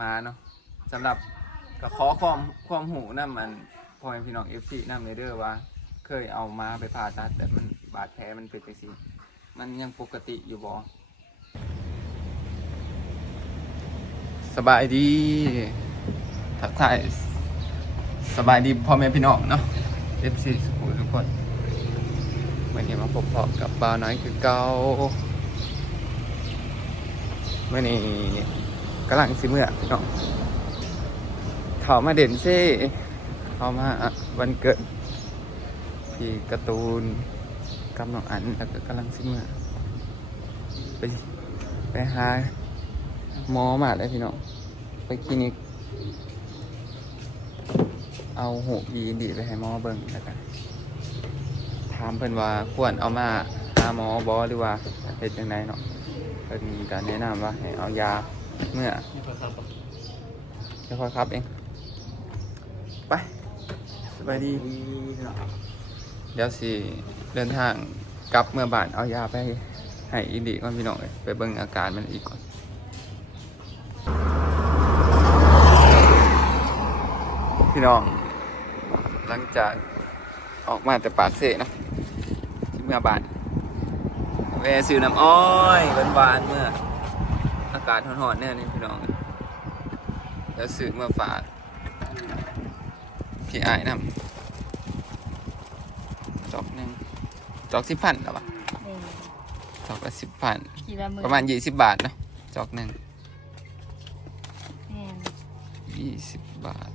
มาเนาะสำหรับก็ขอความความหูนํมันพ่อแม่พี่น้องเอฟซีนำเลยเด้อว่า เคยเอามาไปผ่าตัดแต่มันบาดแผลมันเป็นไปสิมันยังปกติอยู่บ่สบายดีทักทายสบายดีพ่อแม่พี่น้องเนาะเอฟซีสุขุมทุกคนวันนี้มาพบพบกับบ่าวน้อยคือเก่าเมื่อนี้ กำลังสิเมื่อเนาะเขามาเด่นเซ่เขามาวันเกิด พี่การ์ตูนกำน้องอันแล้วก็กำลังซิเมื่อไปไปหาหมอมาเลยพี่น้องไปคลินิก เอาหูยีดีไปให้หมอเบิ่งแล้วกันถามเพิ่นว่าควรเอามาหาหมอบอหรือว่าเฮ็ดจังไดเนาะเพิ่นก็แนะนำว่าให้เอายา เมื่อเดี๋ยวค่อยครับเอง ไปสบายดี เดี๋ยวสิ เดินทางกลับเมื่อบานเอายาไปให้อีดีก่อนพี่น้องเลยไปเบิ่งอาการมันอีกก่อน พี่น้อง หลังจากออกมาแต่ปากเสนะที่เมื่อบานแวซื้อน้ำอ้อยหวานๆเมื่อ กาศร้อนๆเนี่ยนี่พี่น้องแล้วซื้อเมื่อฝากพี่ไอ้ายนำจอกหนึ่งจอกสิบพันหรอปะจอกละสิบพันกี่ละมือประมาณยี่สิบบาทเนาะจอกหนึ่งแม่นยี่สิบบาท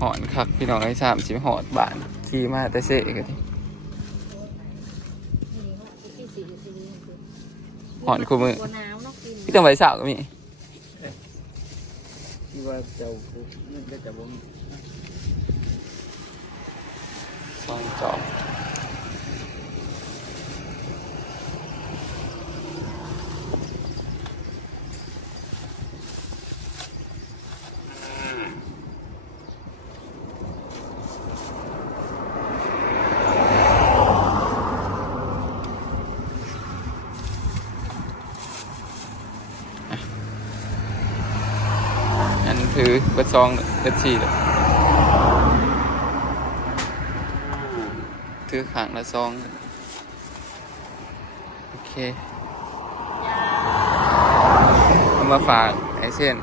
หอนคักพี่น้องไอ้สามสิบหอดบาทขี่มาแต่เสกันดินี่ว่าที่สี่อยู่ที่นี่หอนคู่มือบัวน้ำเนอกกินพี่ต้องไปสาวก็มีที่ว่าเจ้ามันก็จะบ่มีซองจอกอันคือ เปิดซองเปิดชีเลยถือขางละซอง โอเคเอามาฝากไอเช่น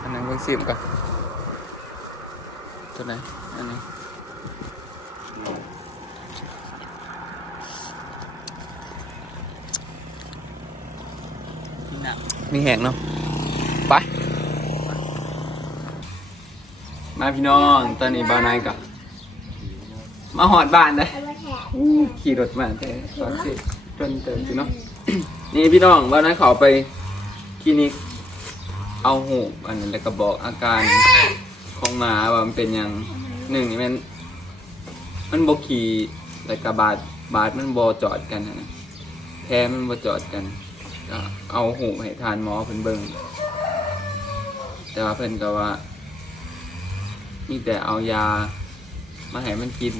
อันนั้นเพิ่งซิมก่อนตัวไหนอันนี้มีแหงเนาะไป มาพี่น้องตอนนี้บ้านนายกับมาหอดบ้านเลยขี่รถมาแต่ตอนสิจนเติมอยู่เนาะนี่พี่น้องบ้านนายเขาไปคลินิกเอาหูอันนั้นแล้วก็บอกอาการของหมาว่ามันเป็นหยังหนึ่งนี่มันมันบกขี่แล้วก็บาดบาดมันบจอดกันนะแพ้มันบจอดกันก็เอาหูให้ทานหมอเพิ่นเบิ่งแต่ว่าเพิ่นก็ว่า มีแต่เอายามาให้มันกิน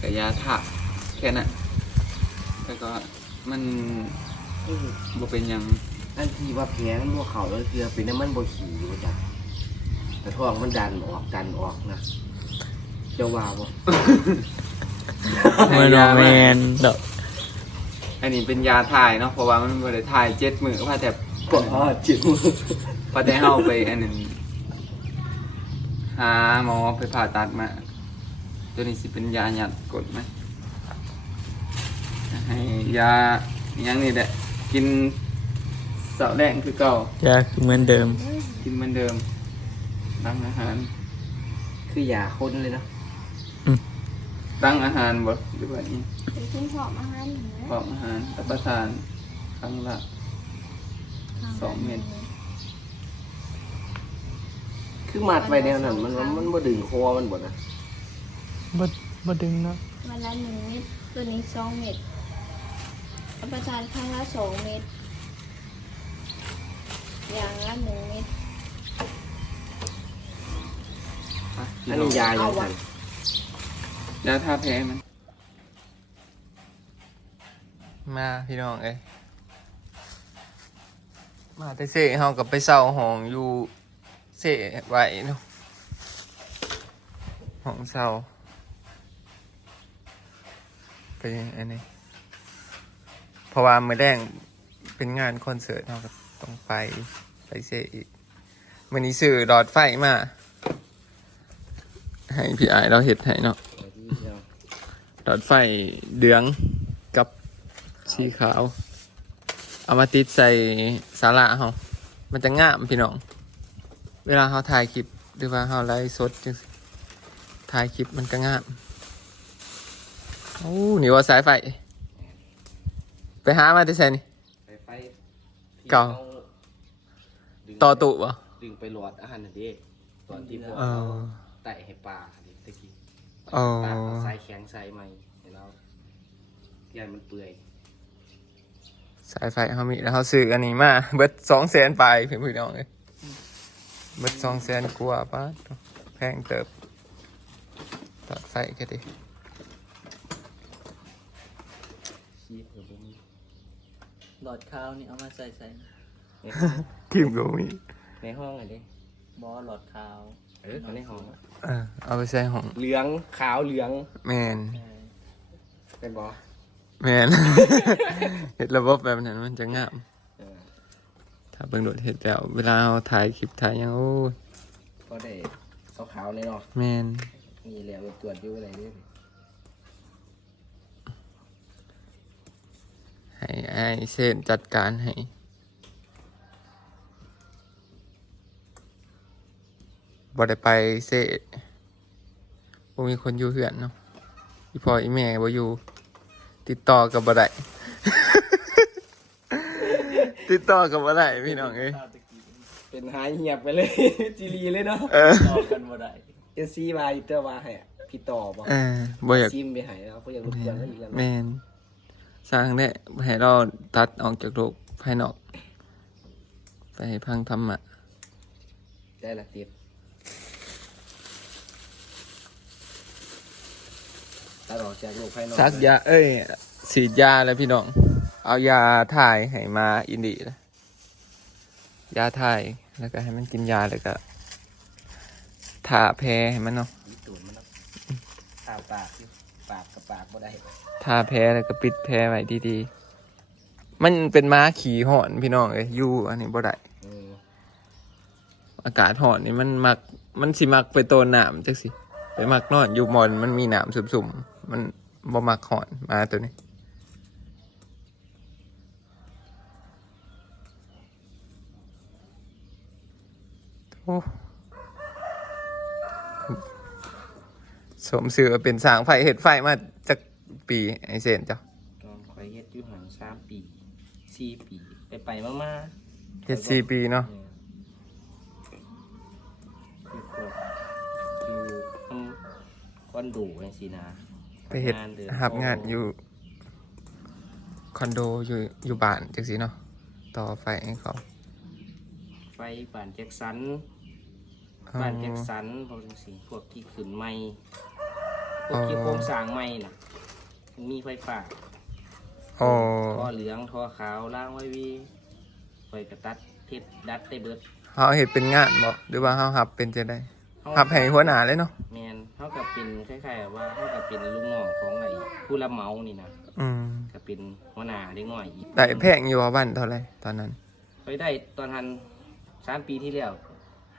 กับยาถาแค่นั้นแล้วก็มันบ่เป็นหยังอันที่ว่าแผลมันบ่เข้าแล้วคือเป็นน้ำมันบ่ขี่ว่าจ้ะแต่ท้องมันดันออกดันออกนะเจ้าว่าบ่ให้มันยาแมมา นดอกอันนี้เป็นยาถ่ายเนาะเพราะว่ามันบ่ได้ถ่ายเจ็ดมือพาแต่บ่อ๋อจิ๋วพาแต่เฮาไปอันนั้นหาหมอไปผ่าตัดมา ตัวนี้สิเป็นยาหยัดกดไหมให้ยาอหยังนี่แหละกินเสาแดงคือเก่า ยาคือเหมือนเดิม กินเหมือนเดิมตั้งอาหาร คือยาคนเลยเนาะตั้งอาหารบ่หรือว่าอีเป็นคนชอบอาหารเหนือของอาหารรับประทานครั้งละ สองเม็ดคื อมัดไว้แนวนั้น มันมันบ่ดึงคอมันบ่นะบ่บ่ดึงเนาะวันละหนึ่งเม็ดตัวนี้สองเม็ดรับประทานครั้งละสองเม็ดอย่างละหนึ่งเม็ดอันนี้ยาอย่างนั้นยาทาแพ้มัน มาพี่น้องเอ้ยมาแต่เซ่เฮากับไปเศร้าห้องอยู่ เซ่ไว้เนาะห้องเศร้าไปอันนี้เพราะว่ามือแดงเป็นงานคอนเสิร์ตเฮาก็ต้องไปไปเซ่อีกวันนี้ซื้อหลอดไฟมา ให้พี่ไอเราเห็ดให้เนาะดอดไฟเหลืองกับสีขาว เอามาติดใส่สาระเฮามันจะงามพี่น้อง เวลาเขาถ่ายคลิปหรือว่าเขาไลฟ์สดจังซี้ถ่ายคลิปมันก็งามโอ้นี่ว่าสายไฟ ไปหามาที่ใส่นี่ไปไฟที่เก่าอดึงต่อตุบ่ดึงไปหลอดอาหารน่ะเด้ตอนที่พวกเอเราอ ไต่ให้ปลาดิตะกี้อ๋อ ตัดเอาใส่แข็งใส่ใหม่ให้เรายานมันเปื่อยสายไฟเขามีแล้วเขาซื้ออันนี้มาเบิดสองแสนไปเพื่อนพี่น้องเลย เบิดสองแสนกว่าป้าดแพงเติบตัดไฟก็ดีชีสหรือบ่มีหลอดข้าวนี่เอามาใส่ใส่ในห้องทีมก็มีในห้องอันนี้บอหลอดข้าวเออเอาในห้องเออเอาไปใส่ห้องเหลืองขาวเหลืองแมนเออเป็นบอแมนเห็ดระบบแบบนั้นมันจะงาม เออถ้าเบิ่งโดดเห็ดแล้ว เวลาเราถ่ายคลิปถ่ายหยังโอ้ยก็ได้ขาวๆในเนาะแมนมีแล้วตรวจอยู่อะไรด้วยให้ไอ้เส้นจัดการให้บ่ได้ไปเซ่บ่มีคนอยู่เหือนเนาะอีพ่ออีแม่บ่อยู่ ติดต่อกับบ่ได้ ติดต่อกับบ่ได้พี่น้องเอ้ยข้าวตะกี้เป็นหายเหียบไปเลย จีรีเลยเนาะเออต่อกันบ่ได้เอซีวายเตอร์ว่าให้อะพี่ต่อบอกเออบ่อยากซิมไปใหายแล้วเพราะอยากรบกวนเขาอีกแล้วแม่นสร้างได้ให้เราตัดออกจากโลกภายนอก ไปให้พังธรรมะได้ละติดตัดออกจากโลกภายนอกซักยาเอ้ยฉีดยาแล้วพี่น้อง เอายาถ่ายให้มาอินดีนะยาถ่ายแล้วก็ให้มันกินยาแล้วก็ทาแพ้ให้มันเนาะมีตูนมันเนาะตาปากอยู่ปากกับปากบ่ได้ทาแพ้แล้วก็ปิดแพ้ไว้ดีๆ มันเป็นม้าขี่หอนพี่น้องเอ้ยอยู่อันนี้บ่ได้เอออากาศหอนนี่มันมักมันสิมักไปโตนหนามจักสิ ไปมักนอนอยู่หมอนมันมีหนามสุ่มๆ มันบ่มักหอนมาตัวนี้ สมเสือเป็นสร้างไฟเห็ดไฟมาจากปีไอเซนจ้ะตอนคอยเฮ็ดอยู่หันสามปีสี่ปี ไปไปๆมาๆเจ็ดสี่ปีเนาะคือพวกอยู่อืมคอนโดจังซี่นะไปเห็ดทำงานดือนหับงานอยู่คอนโดอยู่อยู่บ้านจังสิเนาะต่อไฟให้เขาไฟ บ้านแจ็คสันอ๋อบ้านแจ็คสันพวกจังซี่พวกที่ขึ้นใหม่พวกที่โครงสร้างใหม่น่ะมันมีไฟฟ้าอ๋อท่อเหลืองท่อขาวล้างไว้วีไฟกระตัดเทปดัดได้เบิดเขาเห็ดเป็นงานบอกหรือว่าเขาหับเป็นจะได้เฮาหับให้หัวหน้าเลยเนาะแมนเท่ากับเป็นคล้ายๆว่าเท่ากับเป็นลูกน้องของไอ้ผู้รับเหมานี่นะอืมก็เป็นหัวหน้าเด็กน้อยอีกได้แพงอยู่ว่าบ้านเท่าไหรตอนนั้นไปได้ตอนทัน สามปีที่แล้ว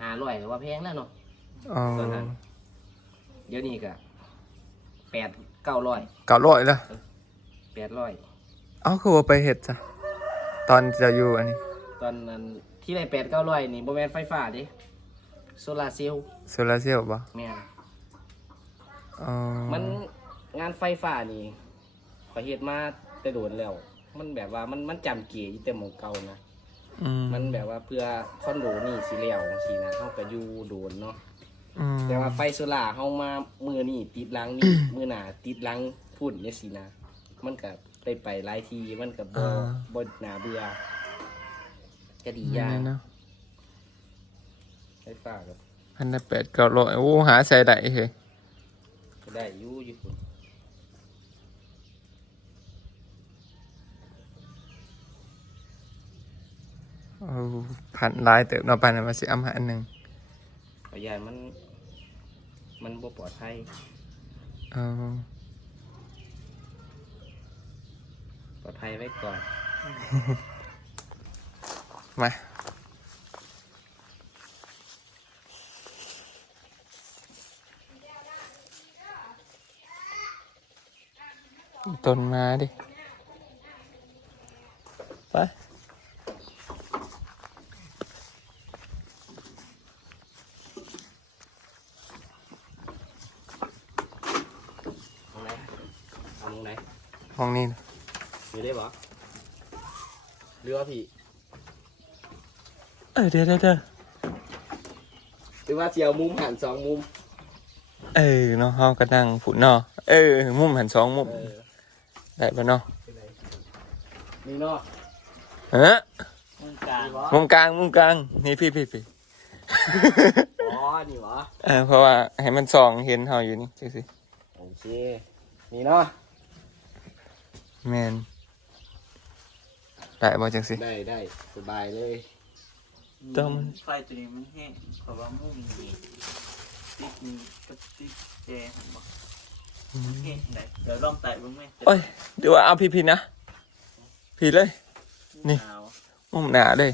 หาร้อยว่าแพงแล้วเนาะอ๋อตอนนั้นเดี๋ยวนี้ก็แปดเก้าร้อยเก่าร้อยแล้วแปดร้อยเอาคือว่าไปเห็ดจ้ะตอนจะอยู่อันนี้ตอนนั้นที่ได้แปดเก้าร้อยนี่โมแมนไฟฟ้าเดิโซลาร์เซลล์โซลาร์เซลล์บ่แม่นอ๋อมันงานไฟฟ้านี่ขอยเฮ็ดมาแต่โดนแล้ว มันแบบว่ามันมันจำเกียอยู่แต่หมองเก่านะ อืมมันแบบว่าเพื่อคอนโดนี่สิแล้วสินะเฮาก็อยู่โดนเนาะอืมแต่ว่าไฟโซล่าร์เฮามามือนี่ติดหลังนี่ มือหน้าติดหลังพุ่นจังซี่นะ มันก็ได้ไปหลายทีมันก็บ่บ่น่าเบื่อก็ดีอย่างนี่เนาะไฟฟ้ากับพันละแปดเก้าร้อยโอ้หาใส่ได้เฮ้ยก็ได้อยู่อยู่พุ่น เอาพันลายเติบเนาะปันนนมาสิเอามาอันหนึ่งขอยานมัน มันบ่ปลอดภัยเอาปลอดภัยไว้ก่อนมาต้นมาดิไป ตรงไหนเอาตรงไหน ห้องนี้นะอยู่ได้บ่หรือว่าพี่เออเดี๋ยวเดี๋ยวเดี๋ยวหรือว่าสิเจียวมุมหันสองมุม เออเนาะเฮาก็นั่งผุนเนาะเออ มุมหันสองมุม เออได้ปะเนาะไปไหนนี่เนาะเฮ้อมึงกลางนี่บ่มุมกลางมุมกลาง นี่พี่พี่พี่ อ๋อ นี่บ่เออเพราะว่าให้มันส่องเห็นเฮาอยู่นี่สิสิโอเค นี่เนาะ แมนได้บ่จังสิได้ได้สบายเลยต้องไฟตัวนี้มันแห้งเพราะว่ามุ้งนี่ติ๊กนี่กับติ๊กแจหันบ่แห้งไหนเดี๋ยวลองไต่เบ้างไหมโอ้ยเดี๋ยวว่าเอาพี่พี่นะ พี่เลย นี่หนาวมุมหนาเลย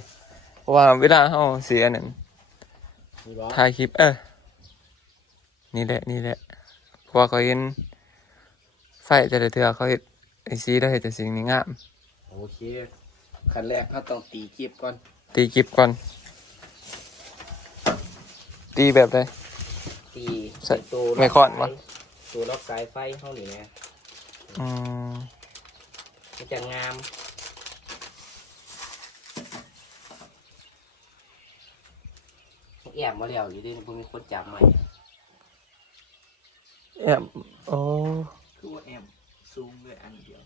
เพราะว่าเวลาเฮาเสียนั่นนี่บ่ถ่ายคลิปเออนี่แหละนี่แหละเพราะว่าเขาเห็นไฟแต่ละเทือเขาเห็น ไอซีได้เห็นแต่สิ่งนี้งามโอเคขั้นแรกเขาต้องตีเก็บก่อน ตีคลิปก่อน ตีแบบใดตีใส่ตัวไม่ค่อนวะตัวล็อกสายไฟเท่านี้นะอืมมันจะงามแอบมาแล้วอยู่ดิมันมีคนจับไหมแอบโอ้คือว่าแอม ซูมด้วยอันเดียว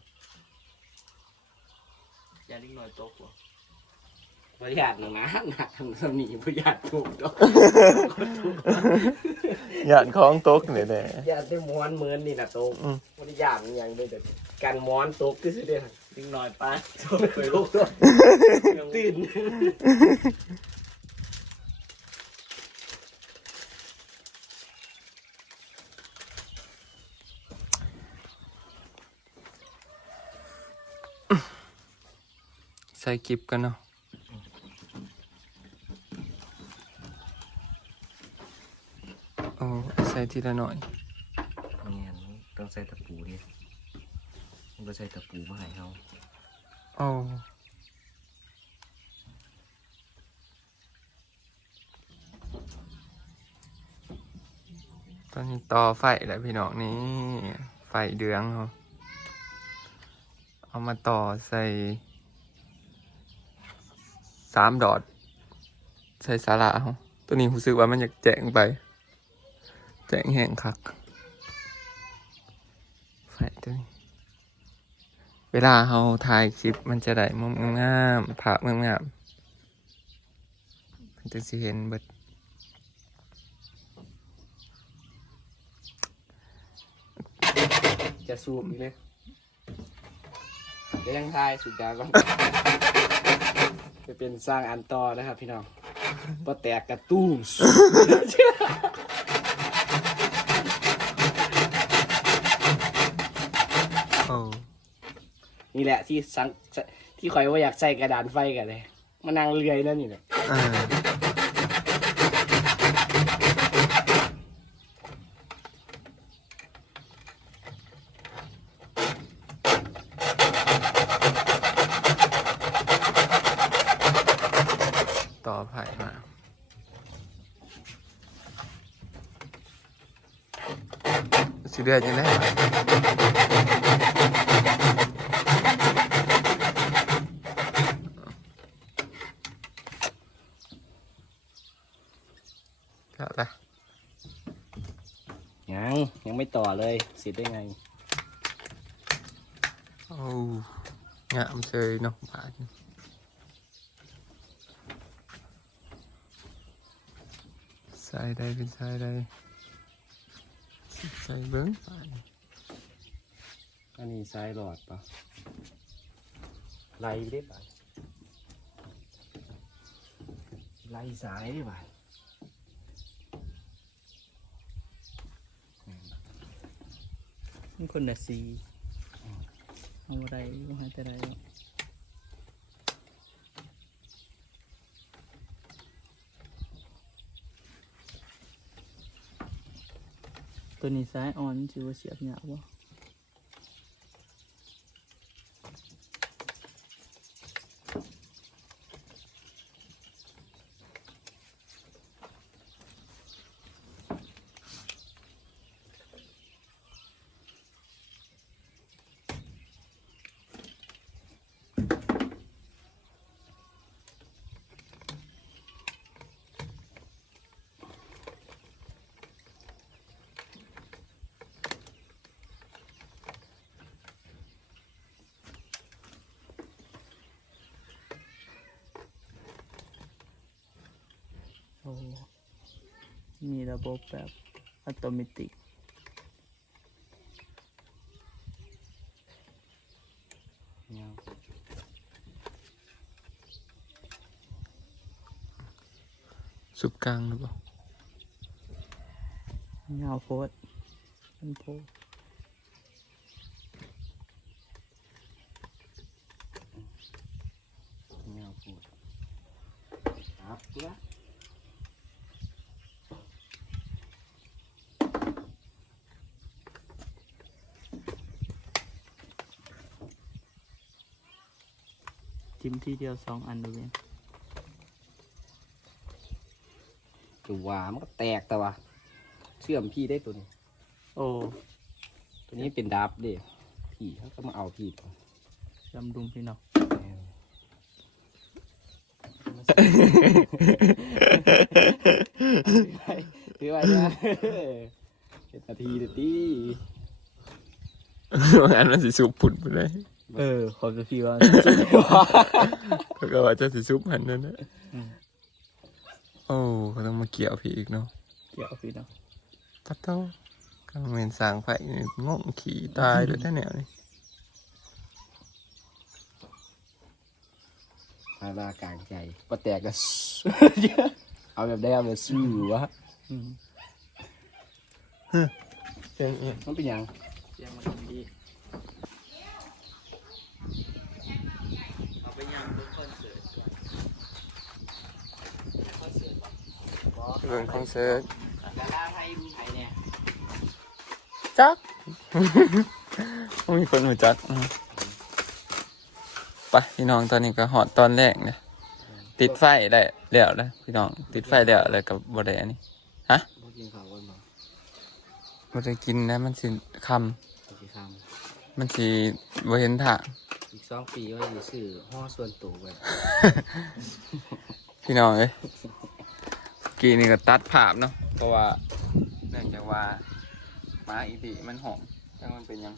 อย่าดิ้งหน่อยโตกว่าประหยัดหนึ่งนะหนักทำสนีประหยัดถูกดอกหยาดของตกเนี่ยแหละประหยัดได้ม้วนเหมือนนี่นะโต๊ะอืมบริยามอย่างเดียวแต่การม้วนโต๊ะก็คือได้ค่ะดิ้งหน่อยป้าโตกไปโต๊ะตื่น ใส่คลิปกันเนาะโอ้ใส่ทีละหน่อยเนี่ยต้องใส่ตะปูดิมันก็ใส่ตะปูมาให้เขาโอ้ตอนนี้ต่อไฟแล้วพี่น้องนี่ไฟเดืองเขาเอามาต่อใส่ สามดอด ใส่สาระเขาตัวนี้รู้สึกว่ามันอยากแจ้งไป แจ้งแห้งคักไฟตัวนี้ เวลาเราถ่ายคลิปมันจะได้มุมงามๆภาพงามๆมันจะสิเห็นเบิดจะสูบอีกเลยเดี๋ยวยังทายสุดยาก่อน จะเป็นสร้างอันต่อนะครับพี่น้องพอแตกกระตุ้มโอ้นี่แหละที่สังที่คอยว่าอยากใส่กระดานไฟกันเลย มานั่งเลื่อยนั่นนี่แหละ อ่าต่อไผ่มา สิเดือดยังไงก็ละยังยังไม่ต่อเลยเสร็จได้ไง โอ้งามเชยเนาะบาทนี่ใส่ได้เป็น ใส่ได้ใส่เบิ้งอันนี้ซ้ายหลอดปะไล่ได้ปะไล่สายได้ปะมันคนละสีเอาอะไรก็ให้แต่ใดเนาะ ตัวนี้ซ้ายอ่อนชื่อว่าเสียบยาวบ่ โอ้ มีระบบแบบอัตโนมัติเงาสุบกลางหรือเปล่าเงาโพดมันโพดเงาพูดครับเพื่อ จิ้มที่เดียวสองอันดูเองตัววามันก็แตกแต่ว่าเชื่อมพี่ได้ตัวนี้ โอ้ตัวนี้เป็นดับเด้พี่เขาก็มาเอาพี่ตัวจำดุมพี่น้องถือไว้นะเป็นนาทีเดียวตีอันนั้นสิซุปผุดไปเลย เออขอจะพี่ว่าเขาก็ว่าจะสิซุปหันนั่นนะโอ้เขาต้องมาเกี่ยวพี่อีกเนาะเกี่ยวพี่น้องปัตเต้าก็เหมือนสร้างไฟนี่งงขี่ตายเลยแท้แนวนี่พาลากลางใจก็แตกก็เอาแบบได้เอาแบบสู้วะอืมเป็นอีกมันเป็นหยังเสียงมันดีเอาไปยังเบิ่งคอนเสิร์ตก่อนคอนเสิร์ตบ่ เรื่องคอนเสิร์ตดาราไทยมีไทยเนี่ยจักมีคนหูจักอืมไปพี่น้องตอนนี้ก็หอดตอนแรกเนี่ยติดไฟได้แล้วแล้วพี่น้อง ติดไฟแล้วแล้วกับบไดอันนี้บ่กินข้าวก่อนบ่บ่ได้กินนะมันสิคบ่กินข้าวำมันสิบ่เห็นทางอีกสองปีว่าจะซื้อห่อส่วนตัวไปพี่น้องเอ้ย กีนี่ก็ตัดภาพเนาะเพราะว่าเนื่องจากว่าหมาอีติมันหอมจังมันเป็นหยัง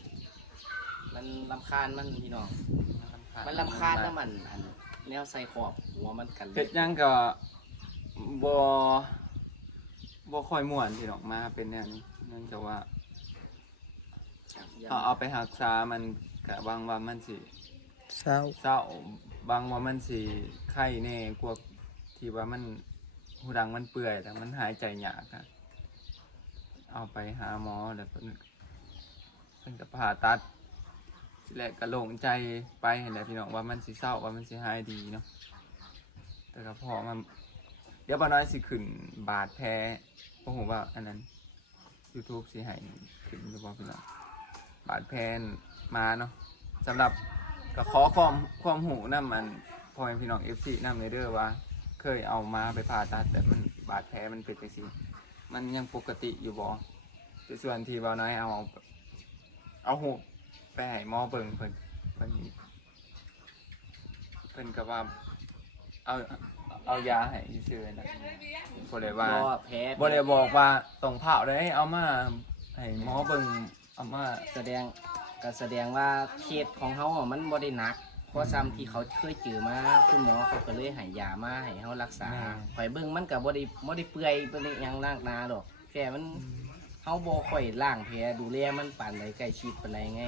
มันลำคาญมันพี่น้อง มัมันนลำรำคาคาญญน้ำมันอันแนวใส่ขอบหัวมันกันเฮ็ดหยังก็บ่บ่ค่อยม่วนพี่น้องมาเป็นแนวนี้เนื่องจากว่าเอาเอาไปรักษามันก็บางว่ามันสิเศร้า เศร้าบางว่ามันสิไข้แน่กว่าที่ว่ามัน หูดังมันเปื่อยแต่มันหายใจยากอะเอาไปหาหมอแล้วเพิ่นเพิ่นก็ผ่าตัดทีแรกก็โล่งใจไปเห็นแหละพี่น้องว่ามันสิเศร้าว่ามันสิหายดีเนาะแต่ก็พอมันเดี๋ยวบ่น้อยสิขึ้นบาดแผลบ่ฮู้ว่าอันนั้น YouTube สิให้ขึ้นหรือบ่พี่น้องบาดแผลมาเนาะสำหรับก็ขอความความหูนำมันพ่อแม่พี่น้องเอฟซีนำในเด้อว่า เคยเอามาไปผ่าตัดแต่มันบาดแผลมันเป็นไปสิมันยังปกติอยู่บ่แต่ส่วนที่เบาน้อยเอา เอาหูไปให้หมอเบิ่งเพิ่นเพิ่นเพิ่นก็ว่า เอาเอายาให้ซื่อๆนะบ่ได้ว่าบ่แพ้บ่ได้บอกว่าต้องเผาได้เอามาให้หมอเบิ่งเอามาแสดงก็แสดงว่าเคสของเขาอะมันบ่ได้หนักเพ ราะซ้ำที่เขาเคยเจอมาคุณหมอเขาก็เลยให้ยามาให้เขารักษาข่อยเบิ่งมันก็บ่ได้บ่ได้เปื่อยบ่ได้หยังนากหนาดอกแค่มันเฮาบ่ค่อยล้างแผลดูแลมันปานใดใกล้ชิดปานใดไง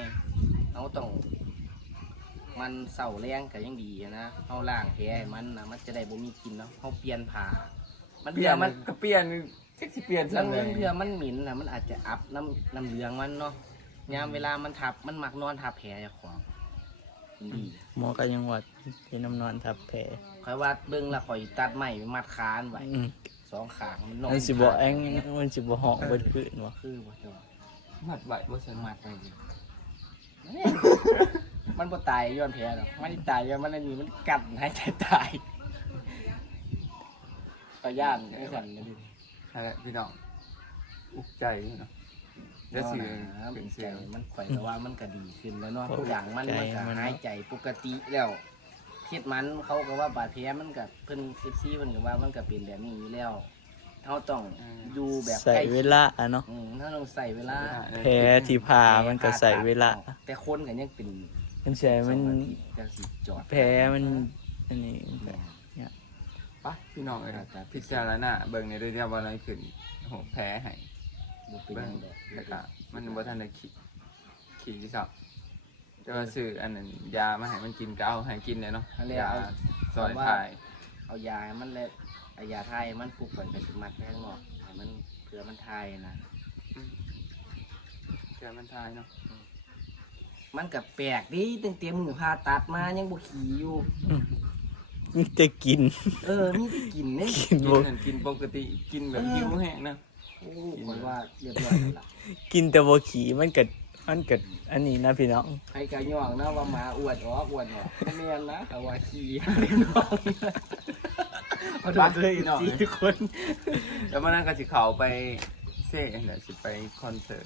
เฮาต้อง มันเศร้าแรงก็ยังดีอะนะเฮาล้างแผลให้มันนะมันจะได้บ่มีกลินเนาะเฮาเปลี่ยนผ้ามันเปลี่ยนมัมันนก็เปลี่ยนแค่สิเปลี่ยนลัซะงเลเรือยเทื่อมันหมิ่นนะมันอาจจะอับน้ำน้ำเหลืองมันเนาะยามเวลามันทับมันมักนอนทับแผลเจ้าของดี หมอก็ยังว่าเป็นน้ำนอนทับแผลคอยว่าเบิ่งและข่อยตัดไม้ไปมัดคานไว้อืมสองขางมันนอนมันสิบ่แองมันสิบ่เหาะเบิดขึ้นวะคือบ่เจ้ามัดไว้บ่สมันมัมัดดไว้ดิมันบ่ตายย้อนแผลหรอกมันสิตายย้อนมันอันนี้มันกัดให้ใจตายก็ย่านไม่สั่นเลยดินั่นแหละพี่น้องอุกใจเนาะ แล้วสินะเป็เป็นนเสีใจยงมันข่อยแต่ว่ามันก็ดีขึ้นแล้วเนาะทุกอย่างมันมันก็หายใจปกติแล้วคิดมันเขาก็ว่าบาดแผลมันก็เพิ่นซิซี่เพิ่นก็ว่ามันก็เป็นแบบนี้อยู่แล้วเขาต้องดูแบบใส่ใกล้ชิดเวลาอะเนาะอืมถ้าเราใส่เวลาแผลที่ผ่ามันก็ใส่เวลาแต่คนกันยังเป็นมันใช่มันสองอาทิตย์จังสิจอดแผลมันอันนี้มันก็ ปะพี่น้องเอ้ยพิจารณาเบิ่งในเรื่องว่าอะไรขึ้นโหแพ้ให้ บ่เป็นหเบิ่ยังงดอกแล้วก็มันบ่ทันได้ขี่ขี่ที่สับแต่ว่าซื้ออันนั้นยามาให้มันกินก็เอาให้กินเลยเนาะยาซอยถ่ายเอายาให้มันเลยเอายาทายให้มันปลุกก่อนไปสิมัดไปข้างนอกให้มันเพื่อมันทายนะเกิดมันถ่ายเนาะมันก็แปลกดิตั้งแต่มือผ่าตัดมายังบ่ขี่อยู่ มีแต่กิน เออมีแต่กินเนี่ยกินกินบ่นั่นกินปกติกินแบบหิวแห้งนะโอ้ คอยว่าเรียบร้อยแล้วล่ะกินแต่บ่ขี่มันก็มันก็อันนี้นะพี่น้อง ใครก็ย่องนะว่าหมาอ้วนออกอ้วนออกบ่แม่นนะเขาว่าขี่เรียบร้อยเอาดูเลยสิทุกคนแล้วมันนั่นก็สิเขาไปเซ่เดี๋ยวสิไปคอนเสิร์ต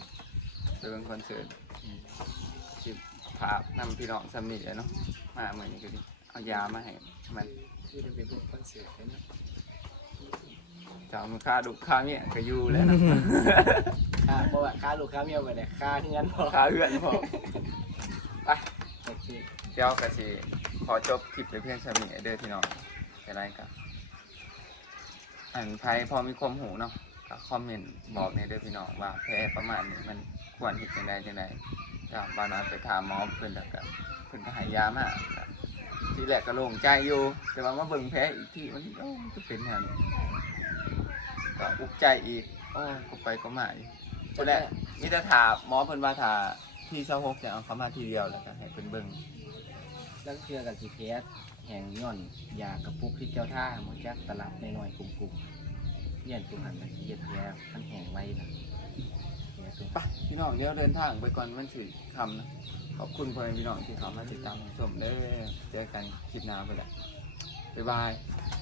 ไปเป็นคอนเสิร์ตสิพานำพี่น้องสำนีเลยเนาะมาเหมือนนี้ก็ดิเอายามาให้มันคือจะไปเบิ่งคอนเสิร์ตกันเนาะ จะเอามันค่าดุค่าเมียก็อยู่แล้วนะ ค่าบ่ว่าค่าลูกค้าเมียบ่ได้ค่าเงินพอค่าเพื่อนพอไป โอเคเดี๋ยวก็สิขอจบคลิปไปเพียงสำนีเด้อพี่น้องอะไรกันอันไพพอมีความหูเนาะก็คอมเมนต์บอกในเด้อพี่น้องว่าแพ้ประมาณนี้มันควรเห็นจังไดจังไดถ้าบ้านนั้นไปถามหมอเพิ่นแล้วก็เพิ่นก็ให้ยามาก็ทีแรกก็โล่งใจอยู่ แต่ว่ามาเบิ่งแพ้อีกทีมันโอ้มันก็เป็นแนวนี้ ก็อุกใจอีกโอ้ก็ไปก็มาอีกคนแรกมีแต่ถามหมอเพิ่นว่าถ้าที่เช้าหกจะเอาเขามาทีเดียวแล้วก็ให้เพิ่นเบิ่งลังเทือกับสิเพสแห่งย่อนยากระปุกที่เจ้าท่าหมดจักตลับน้อยๆกลุ่มๆเยี่ยนตุหันมาเยียดแพ้มันแห่งไว้นะแพ้ตุไปพี่น้องเดี๋ยวเดินทางไปก่อนมันสิคำนะขอบคุณพ่อแม่พี่น้องที่เข้ามาติดตามชมเด้อเจอกันคลิปหน้าไปแหละบ๊ายบายบ